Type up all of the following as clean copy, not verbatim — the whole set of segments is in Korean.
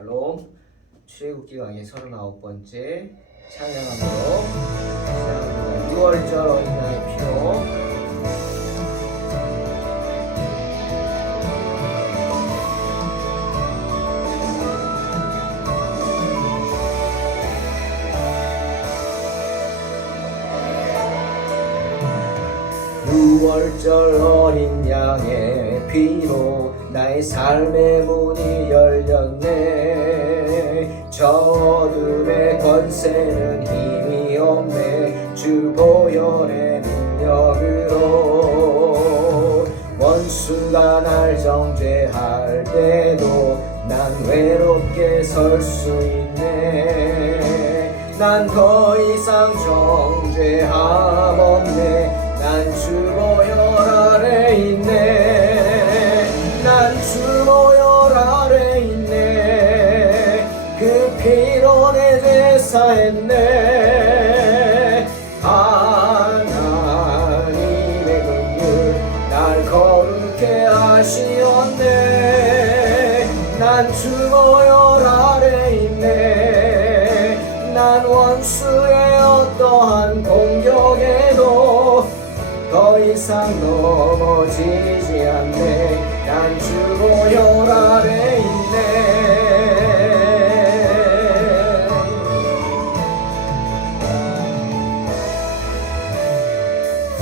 샬롬. 출애굽기 강의 39번째 찬양함으로 시작합니다. 6월절 어린 양의 피로. 6월절 어린 양의 피로 나의 삶의 문이 열렸네. 저 어둠의 권세는 힘이 없네. 주 보혈의 능력으로 원수가 날 정죄할 때도 난 외롭게 설 수 있네. 난 더 이상 정죄함 없네. 난 주 보혈 아래 있네. 난 주 보혈 아래 있네. 그 피로 내 죄 사했네. 하나님의 긍휼 날 거룩해 하시었네. 난 주 보혈 아래 있네. 난 원수의 어떠한 공격에도 더 이상 넘어지지 않네. 난 주 보혈 아래 있네.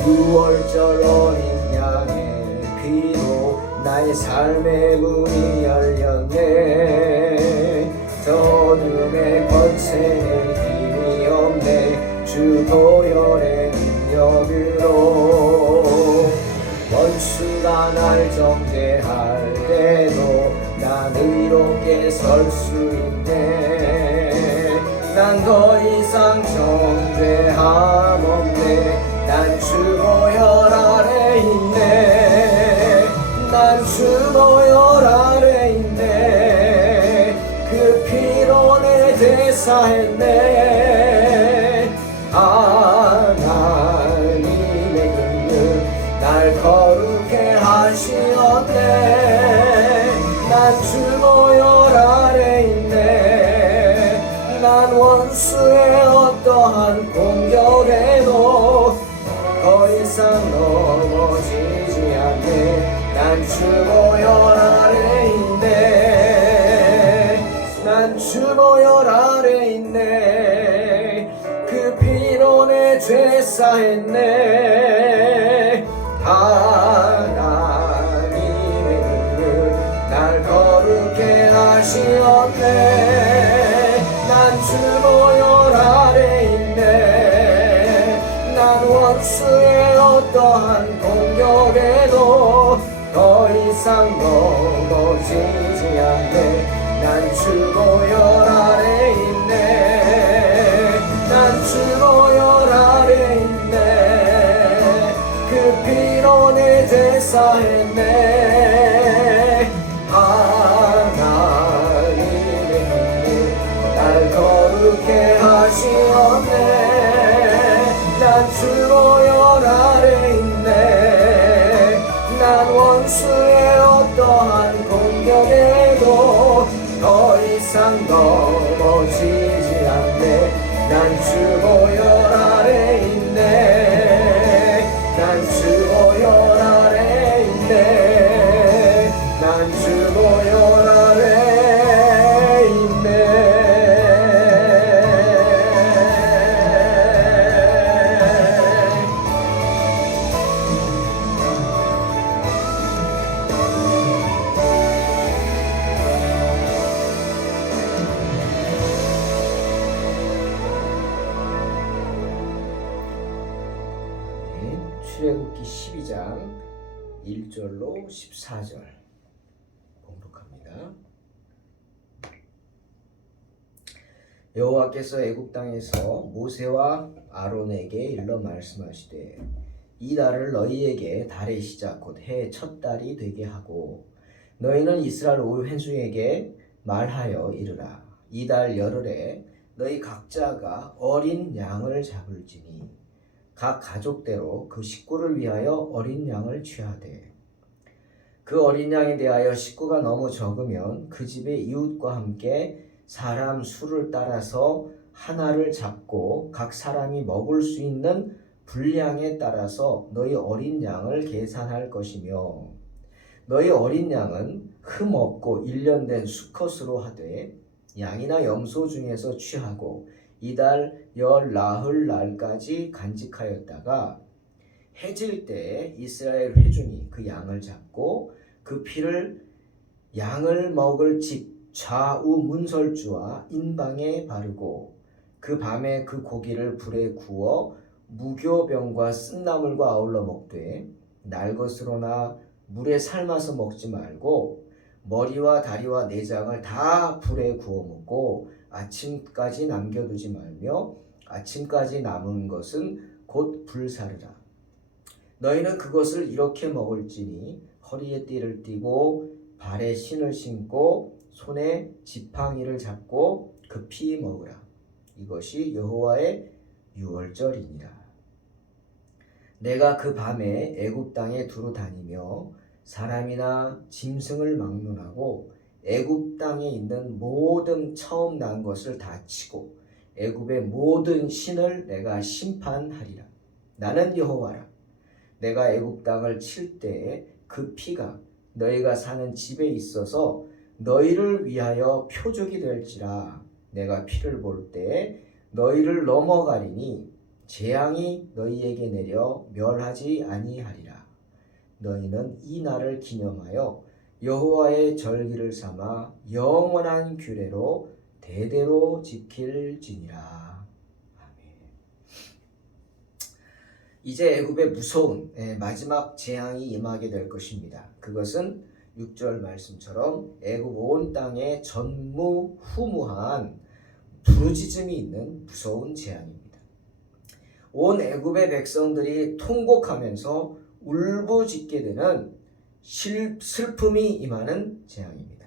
6월절 어린 양의 피로 나의 삶의 문이 열렸네. 저 어둠의 권세는 힘이 없네. 주 보혈의 능력으로 원수가 날 정죄할 때도 난 의롭게 설 수 있네. 난 더 이상 정죄함 없네. 난 주 보혈 아래 있네. 난 주 보혈 아래 있네. 그 피로 내 죄 사했네. 하나님의 긍휼 날 거룩해 하시었네. 난 주 보혈 아래 있네. 난 원수의 어떠한 공격에도 더 이상 넘어지지 않네. 난 주 보혈 아래 있네. 난 주 보혈 아래 있네. 그 피로 내 죄 사했네. 하나님의 긍휼 날 거룩해 하시었네. 난 주 보혈 아래 있네. 난 원수의 어떠한 공격에도 더 이상 넘어지지 않네. 난 주 보혈 아래 있네. 난 주 보혈 아래 있네. 그 피로 내 죄 사했네. 하나님의 긍휼 날 거룩해 하시었네. 난 주 보혈 아래 있네. 난 원수의 어떠한 공격에도 더 이상 넘어지지 않네. 난 주 보혈 아래 있네. 난 주 보혈 아래 있네. 난 주 보혈 아래 있네. 출애굽기 12장 1절로 14절 봉독합니다. 여호와께서 애굽 땅에서 모세와 아론에게 일러 말씀하시되 이 달을 너희에게 달의 시작 곧 해의 첫 달이 되게 하고 너희는 이스라엘 올 회중에게 말하여 이르라. 이 달 열흘에 너희 각자가 어린 양을 잡을지니 각 가족대로 그 식구를 위하여 어린 양을 취하되 그 어린 양에 대하여 식구가 너무 적으면 그 집의 이웃과 함께 사람 수를 따라서 하나를 잡고 각 사람이 먹을 수 있는 분량에 따라서 너희 어린 양을 계산할 것이며 너희 어린 양은 흠 없고 일련된 수컷으로 하되 양이나 염소 중에서 취하고 이달 열 나흘 날까지 간직하였다가 해질 때 이스라엘 회중이 그 양을 잡고 그 피를 양을 먹을 집 좌우 문설주와 인방에 바르고 그 밤에 그 고기를 불에 구워 무교병과 쓴나물과 아울러 먹되 날것으로나 물에 삶아서 먹지 말고 머리와 다리와 내장을 다 불에 구워 먹고 아침까지 남겨두지 말며 아침까지 남은 것은 곧 불사르라. 너희는 그것을 이렇게 먹을지니 허리에 띠를 띠고 발에 신을 신고 손에 지팡이를 잡고 급히 먹으라. 이것이 여호와의 유월절이니라. 내가 그 밤에 애굽 땅에 두루 다니며 사람이나 짐승을 막론하고 애굽 땅에 있는 모든 처음 난 것을 다 치고 애굽의 모든 신을 내가 심판하리라. 나는 여호와라. 내가 애굽 땅을 칠 때에 그 피가 너희가 사는 집에 있어서 너희를 위하여 표적이 될지라. 내가 피를 볼 때에 너희를 넘어가리니 재앙이 너희에게 내려 멸하지 아니하리라. 너희는 이 날을 기념하여 여호와의 절기를 삼아 영원한 규례로 대대로 지킬지니라. 아멘. 이제 애굽의 무서운 마지막 재앙이 임하게 될 것입니다. 그것은 6절 말씀처럼 애굽 온 땅에 전무후무한 부르짖음이 있는 무서운 재앙입니다. 온 애굽의 백성들이 통곡하면서 울부짖게 되는 슬픔이 임하는 재앙입니다.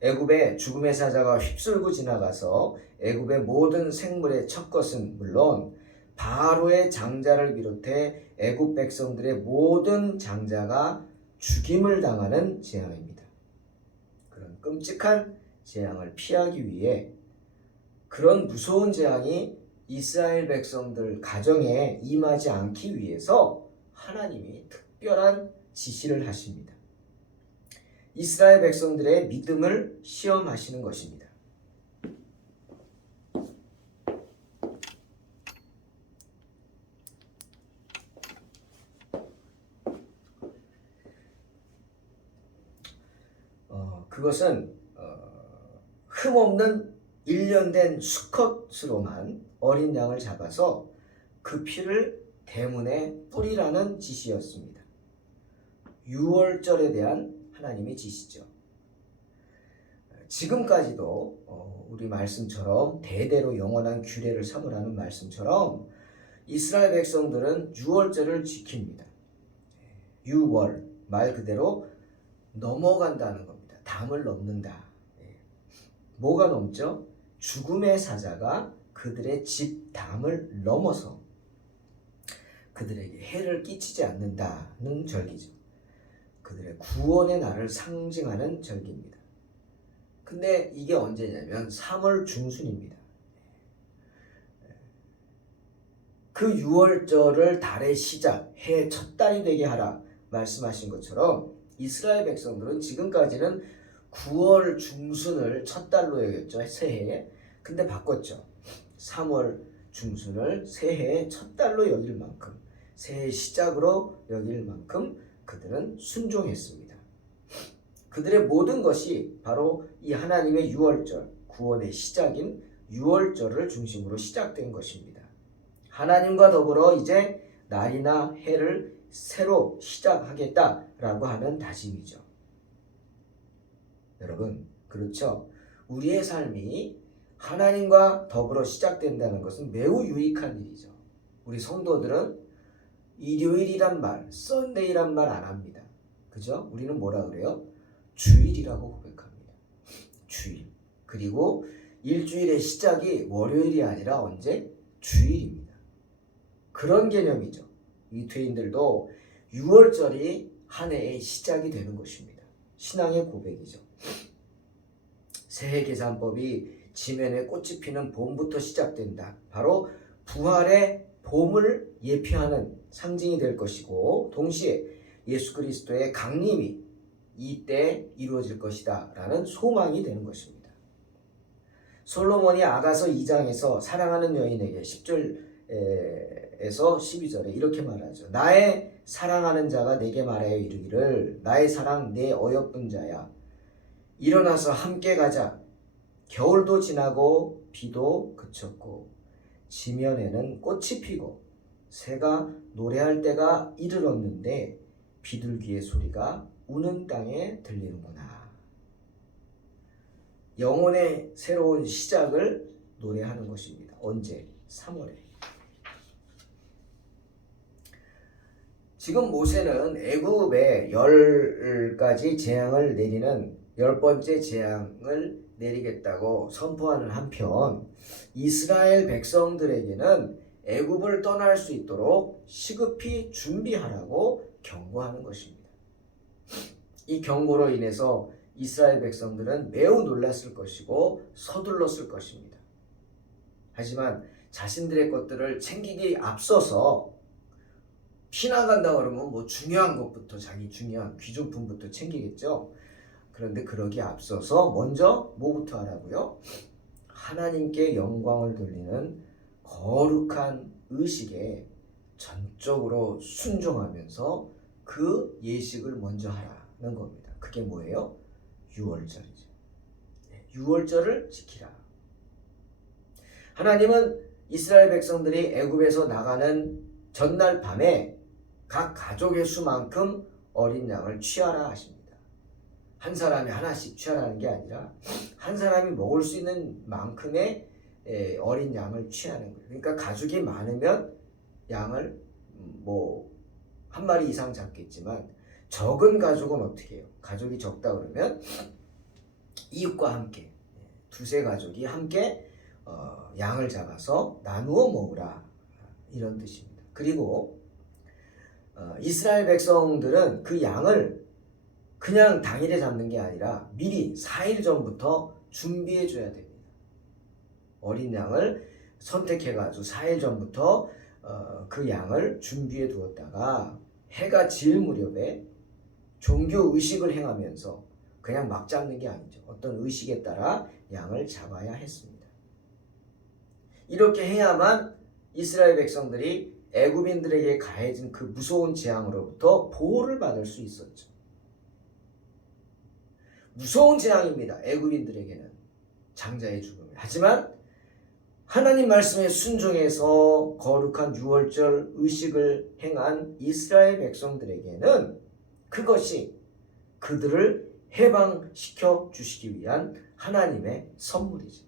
애굽의 죽음의 사자가 휩쓸고 지나가서 애굽의 모든 생물의 첫 것은 물론 바로의 장자를 비롯해 애굽 백성들의 모든 장자가 죽임을 당하는 재앙입니다. 그런 끔찍한 재앙을 피하기 위해 그런 무서운 재앙이 이스라엘 백성들 가정에 임하지 않기 위해서 하나님이 특별한 지시를 하십니다. 이스라엘 백성들의 믿음을 시험하시는 것입니다. 그것은 흠없는 일련된 수컷으로만 어린 양을 잡아서 그 피를 대문에 뿌리라는 지시였습니다. 유월절에 대한 하나님의 지시죠. 지금까지도 우리 말씀처럼 대대로 영원한 규례를 삼으라는 말씀처럼 이스라엘 백성들은 유월절을 지킵니다. 유월, 말 그대로 넘어간다는 겁니다. 담을 넘는다. 뭐가 넘죠? 죽음의 사자가 그들의 집 담을 넘어서 그들에게 해를 끼치지 않는다는 절기죠. 그들의 구원의 날을 상징하는 절기입니다. 근데 이게 언제냐면 3월 중순입니다. 그 6월절을 달의 시작, 해의 첫 달이 되게 하라 말씀하신 것처럼 이스라엘 백성들은 지금까지는 9월 중순을 첫 달로 여겼죠. 새해에. 근데 바꿨죠. 3월 중순을 새해의 첫 달로 여길 만큼, 새해 시작으로 여길 만큼 그들은 순종했습니다. 그들의 모든 것이 바로 이 하나님의 유월절, 구원의 시작인 유월절을 중심으로 시작된 것입니다. 하나님과 더불어 이제 날이나 해를 새로 시작하겠다라고 하는 다짐이죠. 여러분, 그렇죠? 우리의 삶이 하나님과 더불어 시작된다는 것은 매우 유익한 일이죠. 우리 성도들은 일요일이란 말, 썬데이란 말 안 합니다. 그죠? 우리는 뭐라 그래요? 주일이라고 고백합니다. 주일. 그리고 일주일의 시작이 월요일이 아니라 언제? 주일입니다. 그런 개념이죠. 유태인들도 6월절이 한 해의 시작이 되는 것입니다. 신앙의 고백이죠. 새해 계산법이 지면에 꽃이 피는 봄부터 시작된다. 바로 부활의 봄을 예표하는 상징이 될 것이고, 동시에 예수 그리스도의 강림이 이때 이루어질 것이다 라는 소망이 되는 것입니다. 솔로몬이 아가서 2장에서 사랑하는 여인에게 10절에서 12절에 이렇게 말하죠. 나의 사랑하는 자가 내게 말하여 이르기를 나의 사랑 내 어여쁜 자야 일어나서 함께 가자. 겨울도 지나고 비도 그쳤고 지면에는 꽃이 피고 새가 노래할 때가 이르렀는데 비둘기의 소리가 우는 땅에 들리는구나. 영혼의 새로운 시작을 노래하는 것입니다. 언제? 3월에. 지금 모세는 애굽에 10가지 재앙을 내리는 10번째 재앙을 내리겠다고 선포하는 한편 이스라엘 백성들에게는 애굽을 떠날 수 있도록 시급히 준비하라고 경고하는 것입니다. 이 경고로 인해서 이스라엘 백성들은 매우 놀랐을 것이고 서둘렀을 것입니다. 하지만 자신들의 것들을 챙기기 앞서서 피나간다 그러면 뭐 중요한 것부터 자기 중요한 귀중품부터 챙기겠죠. 그런데 그러기 앞서서 먼저 뭐부터 하라고요? 하나님께 영광을 돌리는 거룩한 의식에 전적으로 순종하면서 그 예식을 먼저 하라는 겁니다. 그게 뭐예요? 유월절이죠. 유월절을 지키라. 하나님은 이스라엘 백성들이 애굽에서 나가는 전날 밤에 각 가족의 수만큼 어린 양을 취하라 하십니다. 한 사람이 하나씩 취하라는 게 아니라 한 사람이 먹을 수 있는 만큼의 어린 양을 취하는 거예요. 그러니까 가족이 많으면 양을 뭐 한 마리 이상 잡겠지만 적은 가족은 어떻게 해요? 가족이 적다 그러면 이웃과 함께 두세 가족이 함께 양을 잡아서 나누어 먹으라 이런 뜻입니다. 그리고 이스라엘 백성들은 그 양을 그냥 당일에 잡는 게 아니라 미리 4일 전부터 준비해 줘야 됩니다. 어린 양을 선택해가지고 4일 전부터 그 양을 준비해 두었다가 해가 질 무렵에 종교 의식을 행하면서 그냥 막 잡는 게 아니죠. 어떤 의식에 따라 양을 잡아야 했습니다. 이렇게 해야만 이스라엘 백성들이 애굽인들에게 가해진 그 무서운 재앙으로부터 보호를 받을 수 있었죠. 무서운 재앙입니다. 애굽인들에게는 장자의 죽음이. 하지만 하나님 말씀에 순종해서 거룩한 유월절 의식을 행한 이스라엘 백성들에게는 그것이 그들을 해방시켜 주시기 위한 하나님의 선물이죠.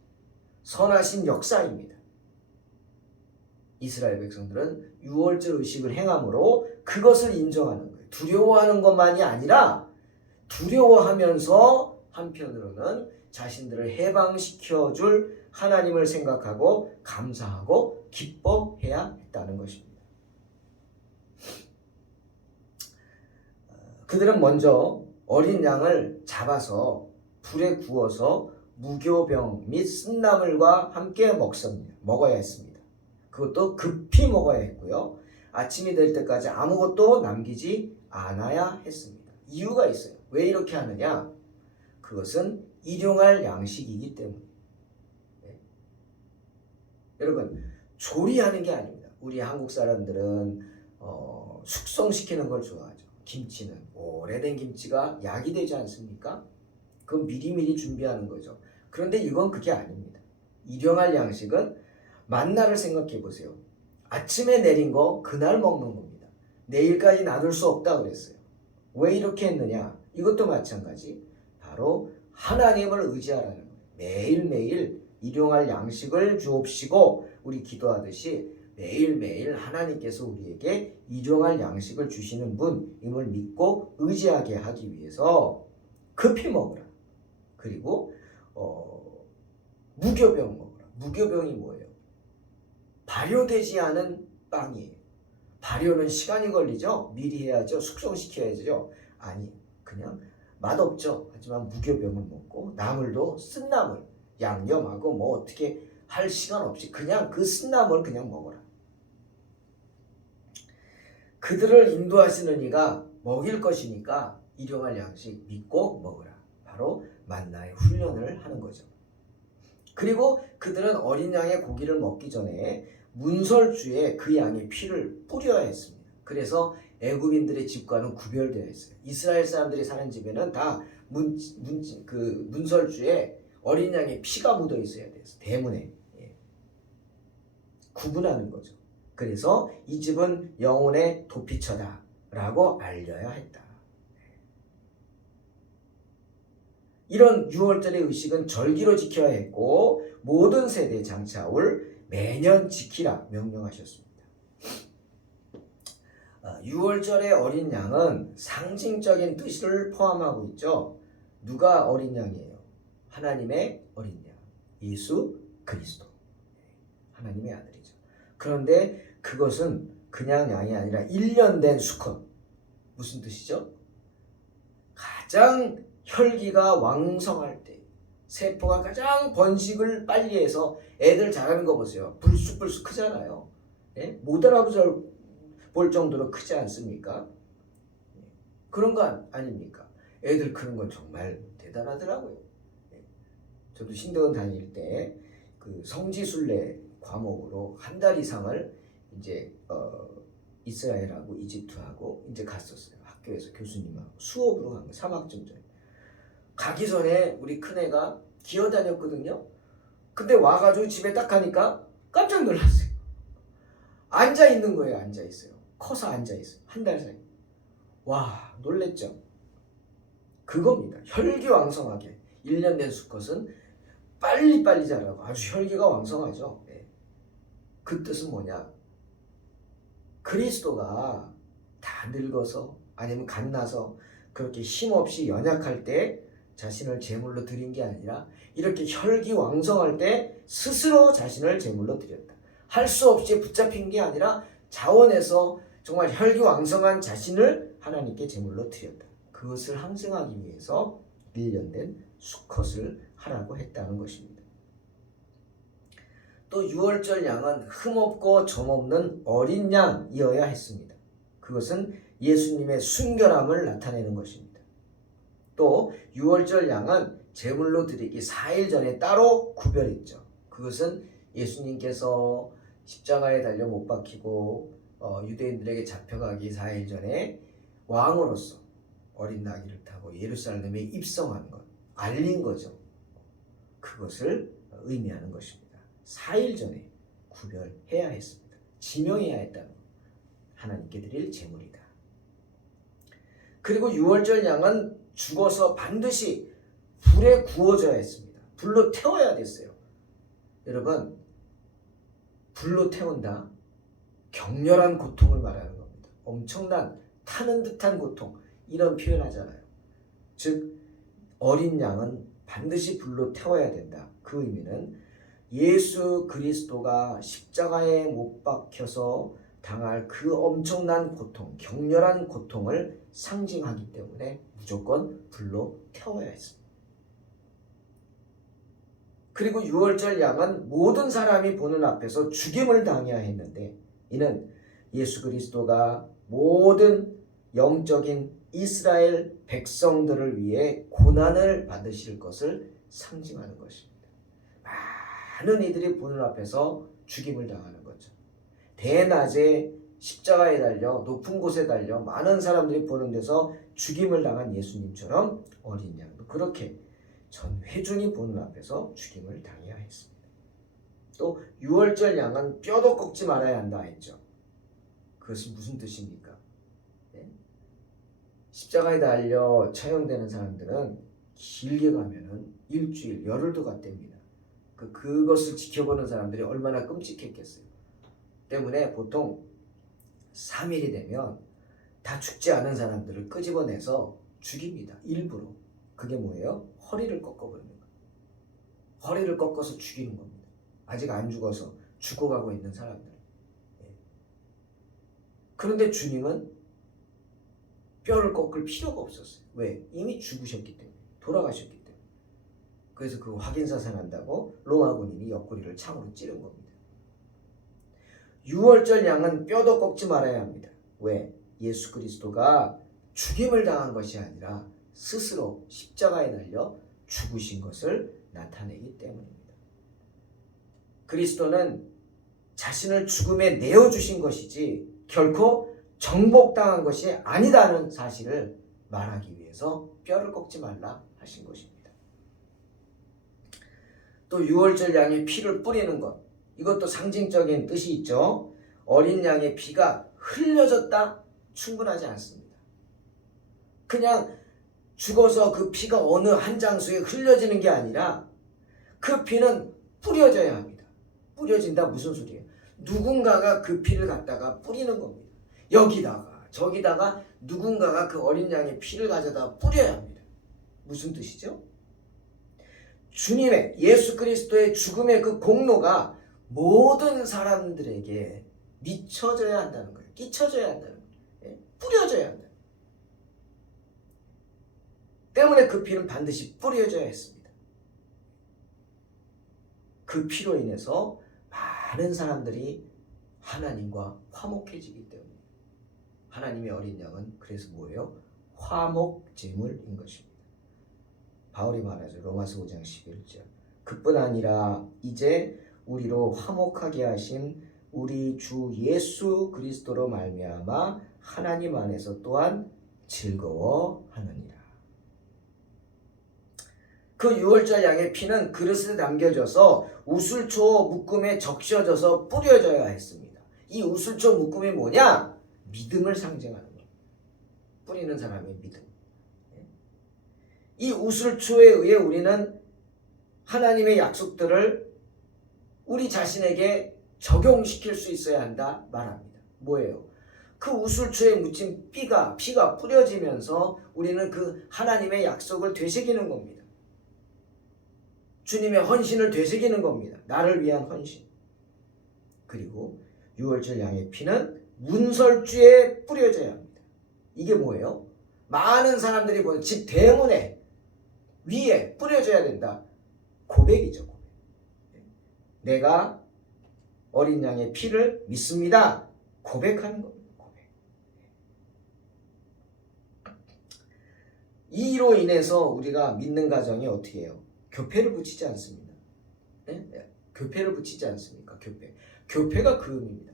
선하신 역사입니다. 이스라엘 백성들은 유월절 의식을 행함으로 그것을 인정하는 거예요. 두려워하는 것만이 아니라 두려워하면서 한편으로는 자신들을 해방시켜 줄 하나님을 생각하고 감사하고 기뻐해야 했다는 것입니다. 그들은 먼저 어린 양을 잡아서 불에 구워서 무교병 및 쓴나물과 함께 먹어야 했습니다. 그것도 급히 먹어야 했고요. 아침이 될 때까지 아무것도 남기지 않아야 했습니다. 이유가 있어요. 왜 이렇게 하느냐? 그것은 일용할 양식이기 때문에. 네. 여러분, 조리하는 게 아닙니다. 우리 한국 사람들은 숙성시키는 걸 좋아하죠. 김치는 오래된 김치가 약이 되지 않습니까? 그건 미리미리 준비하는 거죠. 그런데 이건 그게 아닙니다. 일용할 양식은 만나를 생각해 보세요. 아침에 내린 거 그날 먹는 겁니다. 내일까지 놔둘 수 없다 그랬어요. 왜 이렇게 했느냐? 이것도 마찬가지. 바로 하나님을 의지하라는 거예요. 매일매일 일용할 양식을 주옵시고 우리 기도하듯이 매일매일 하나님께서 우리에게 일용할 양식을 주시는 분임을 믿고 의지하게 하기 위해서 급히 먹으라. 그리고 무교병 먹으라. 무교병이 뭐예요? 발효되지 않은 빵이에요. 발효는 시간이 걸리죠. 미리 해야죠. 숙성시켜야죠. 아니, 그냥 맛없죠. 하지만 무교병을 먹고 나물도 쓴 나물 양념하고 뭐 어떻게 할 시간 없이 그냥 그 쓴 나물 그냥 먹어라. 그들을 인도하시는 이가 먹일 것이니까 일용할 양식 믿고 먹으라. 바로 만나의 훈련을 하는 거죠. 그리고 그들은 어린 양의 고기를 먹기 전에 문설주에 그 양의 피를 뿌려야 했습니다. 그래서 애굽인들의 집과는 구별되어 있어요. 이스라엘 사람들이 사는 집에는 다 문설주에 어린 양의 피가 묻어 있어야 돼요. 대문에. 구분하는 거죠. 그래서 이 집은 영혼의 도피처다라고 알려야 했다. 이런 유월절의 의식은 절기로 지켜야 했고 모든 세대에 장차올 매년 지키라 명령하셨습니다. 유월절의 어린 양은 상징적인 뜻을 포함하고 있죠. 누가 어린 양이에요? 하나님의 어린 양, 예수 그리스도, 하나님의 아들이죠. 그런데 그것은 그냥 양이 아니라 1년 된 수컷. 무슨 뜻이죠? 가장 혈기가 왕성할 때, 세포가 가장 번식을 빨리 해서 애들 자라는 거 보세요. 불쑥불쑥 크잖아요. 못 알아볼 정도로 크지 않습니까? 그런 거 아닙니까? 애들 크는 건 정말 대단하더라고요. 저도 신대원 다닐 때 그 성지순례 과목으로 한 달 이상을 이제 이스라엘하고 이집트하고 이제 갔었어요. 학교에서 교수님하고 수업으로 간 거 3학점 전에. 가기 전에 우리 큰애가 기어다녔거든요. 근데 와가지고 집에 딱 가니까 깜짝 놀랐어요. 앉아 있는 거예요. 앉아 있어요. 커서 앉아 있어요. 한 달 사이. 와, 놀랬죠. 그겁니다. 혈기왕성하게 1년 된 수컷은 빨리빨리 자라고 아주 혈기가 왕성하죠. 그 뜻은 뭐냐? 그리스도가 다 늙어서 아니면 갓나서 그렇게 힘없이 연약할 때 자신을 제물로 드린 게 아니라 이렇게 혈기왕성할 때 스스로 자신을 제물로 드렸다. 할 수 없이 붙잡힌 게 아니라 자원해서 정말 혈기왕성한 자신을 하나님께 제물로 드렸다. 그것을 항증하기 위해서 1년 된 수컷을 하라고 했다는 것입니다. 또 유월절 양은 흠없고 점없는 어린 양이어야 했습니다. 그것은 예수님의 순결함을 나타내는 것입니다. 또 유월절 양은 제물로 드리기 4일 전에 따로 구별했죠. 그것은 예수님께서 십자가에 달려 못 박히고 유대인들에게 잡혀가기 4일 전에 왕으로서 어린 나귀를 타고 예루살렘에 입성한 것, 알린 거죠. 그것을 의미하는 것입니다. 4일 전에 구별해야 했습니다. 지명해야 했다는 것. 하나님께 드릴 제물이다. 그리고 유월절 양은 죽어서 반드시 불에 구워져야 했습니다. 불로 태워야 됐어요. 여러분, 불로 태운다. 격렬한 고통을 말하는 겁니다. 엄청난 타는 듯한 고통, 이런 표현하잖아요. 즉 어린 양은 반드시 불로 태워야 된다. 그 의미는 예수 그리스도가 십자가에 못 박혀서 당할 그 엄청난 고통, 격렬한 고통을 상징하기 때문에 무조건 불로 태워야 했습니다. 그리고 유월절 양은 모든 사람이 보는 앞에서 죽임을 당해야 했는데 이는 예수 그리스도가 모든 영적인 이스라엘 백성들을 위해 고난을 받으실 것을 상징하는 것입니다. 많은 이들이 보는 앞에서 죽임을 당하는 거죠. 대낮에 십자가에 달려 높은 곳에 달려 많은 사람들이 보는 데서 죽임을 당한 예수님처럼 어린 양도 그렇게 전 회중이 보는 앞에서 죽임을 당해야 했습니다. 또 유월절 양은 뼈도 꺾지 말아야 한다 했죠. 그것이 무슨 뜻입니까? 십자가에 달려 처형되는 사람들은 길게 가면은 일주일, 열흘도 갔답니다. 그것을 지켜보는 사람들이 얼마나 끔찍했겠어요. 때문에 보통 3일이 되면 다 죽지 않은 사람들을 끄집어내서 죽입니다. 일부러. 그게 뭐예요? 허리를 꺾어버리는 거예요. 허리를 꺾어서 죽이는 겁니다. 아직 안 죽어서 죽어가고 있는 사람들. 그런데 주님은 뼈를 꺾을 필요가 없었어요. 왜? 이미 죽으셨기 때문에. 돌아가셨기 때문에. 그래서 그 확인사살 한다고 로마 군인이 옆구리를 창으로 찌른 겁니다. 유월절 양은 뼈도 꺾지 말아야 합니다. 왜? 예수 그리스도가 죽임을 당한 것이 아니라 스스로 십자가에 달려 죽으신 것을 나타내기 때문입니다. 그리스도는 자신을 죽음에 내어주신 것이지 결코 정복당한 것이 아니다는 사실을 말하기 위해서 뼈를 꺾지 말라 하신 것입니다. 또 유월절 양의 피를 뿌리는 것, 이것도 상징적인 뜻이 있죠. 어린 양의 피가 흘려졌다? 충분하지 않습니다. 그냥 죽어서 그 피가 어느 한 장소에 흘려지는 게 아니라 그 피는 뿌려져야 합니다. 뿌려진다 무슨 소리예요? 누군가가 그 피를 갖다가 뿌리는 겁니다. 여기다가 저기다가 누군가가 그 어린 양의 피를 가져다 뿌려야 합니다. 무슨 뜻이죠? 주님의 예수 그리스도의 죽음의 그 공로가 모든 사람들에게 미쳐져야 한다는 거예요. 끼쳐져야 한다는 거예요. 뿌려져야 한다. 때문에 그 피는 반드시 뿌려져야 했습니다. 그 피로 인해서 많은 사람들이 하나님과 화목해지기 때문에 하나님의 어린 양은 그래서 뭐예요? 화목제물인 것입니다. 바울이 말하죠. 로마서 5장 11절. 그뿐 아니라 이제 우리로 화목하게 하신 우리 주 예수 그리스도로 말미암아 하나님 안에서 또한 즐거워하느니라. 그 유월절 양의 피는 그릇에 담겨져서 우슬초 묶음에 적셔져서 뿌려져야 했습니다. 이 우슬초 묶음이 뭐냐? 믿음을 상징하는 거예요. 뿌리는 사람의 믿음. 이 우슬초에 의해 우리는 하나님의 약속들을 우리 자신에게 적용시킬 수 있어야 한다 말합니다. 뭐예요? 그 우슬초에 묻힌 피가 뿌려지면서 우리는 그 하나님의 약속을 되새기는 겁니다. 주님의 헌신을 되새기는 겁니다. 나를 위한 헌신. 그리고 유월절 양의 피는 문설주에 뿌려져야 합니다. 이게 뭐예요? 많은 사람들이 보는 집 대문에 위에 뿌려져야 된다. 고백이죠. 고백. 내가 어린 양의 피를 믿습니다. 고백하는 겁니다. 고백. 이로 인해서 우리가 믿는 가정이 어떻게 해요? 교패를 붙이지 않습니다. 네? 교패를 붙이지 않습니까? 교패가 그 의미입니다.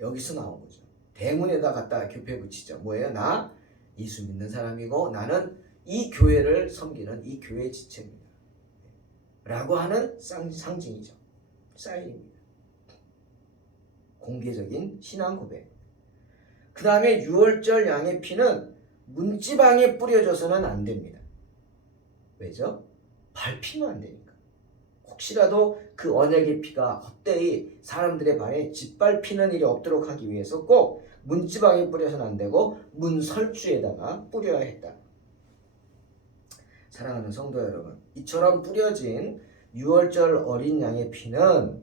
여기서 나온 거죠. 대문에다 갖다 교패 붙이죠. 뭐예요? 나 예수 믿는 사람이고 나는 이 교회를 섬기는 이 교회 지체입니다. 라고 하는 상징이죠. 사인입니다. 공개적인 신앙 고백. 그 다음에 유월절 양의 피는 문지방에 뿌려져서는 안 됩니다. 왜죠? 밟히면 안 되니까. 혹시라도 그 언약의 피가 헛되이 사람들의 발에 짓밟히는 일이 없도록 하기 위해서 꼭 문지방에 뿌려서는 안 되고 문설주에다가 뿌려야 했다. 사랑하는 성도 여러분, 이처럼 뿌려진 유월절 어린 양의 피는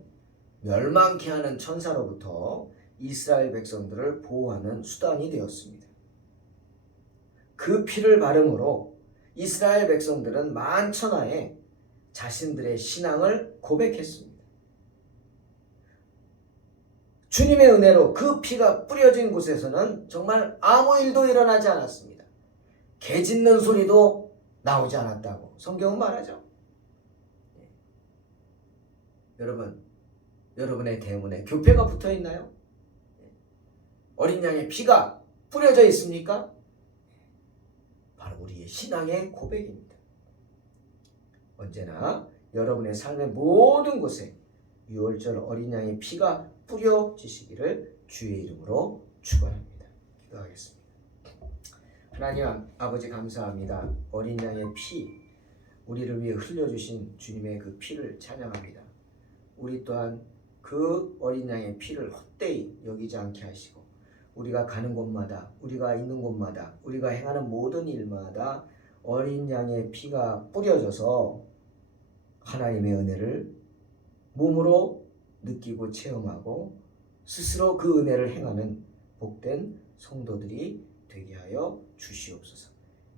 멸망케 하는 천사로부터 이스라엘 백성들을 보호하는 수단이 되었습니다. 그 피를 바름으로 이스라엘 백성들은 만천하에 자신들의 신앙을 고백했습니다. 주님의 은혜로 그 피가 뿌려진 곳에서는 정말 아무 일도 일어나지 않았습니다. 개 짖는 소리도 나오지 않았다고 성경은 말하죠. 여러분, 여러분의 대문에 교패가 붙어 있나요? 어린 양의 피가 뿌려져 있습니까? 바로 우리의 신앙의 고백입니다. 언제나 여러분의 삶의 모든 곳에 유월절 어린 양의 피가 뿌려지시기를 주의 이름으로 축원합니다. 기도하겠습니다. 하나님 아버지 감사합니다. 어린 양의 피, 우리를 위해 흘려주신 주님의 그 피를 찬양합니다. 우리 또한 그 어린 양의 피를 헛되이 여기지 않게 하시고 우리가 가는 곳마다, 우리가 있는 곳마다, 우리가 행하는 모든 일마다 어린 양의 피가 뿌려져서 하나님의 은혜를 몸으로 느끼고 체험하고 스스로 그 은혜를 행하는 복된 성도들이 되게 하여 주시옵소서.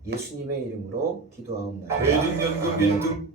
예수님의 이름으로 기도하옵나이다. 대진연금 아멘. 1등